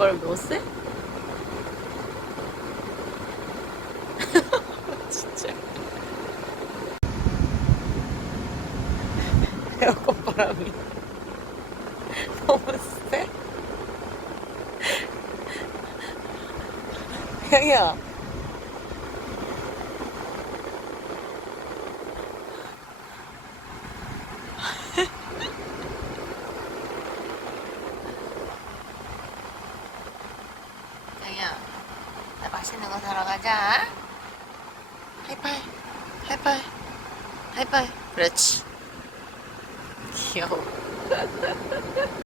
바람이 너무 세? 진짜. 에어컨 바람이 너무 세? 형이야. 자기야, 나 맛있는 거 사러 가자. 하이파이, 하이파이, 하이파이. 그렇지. 귀여워.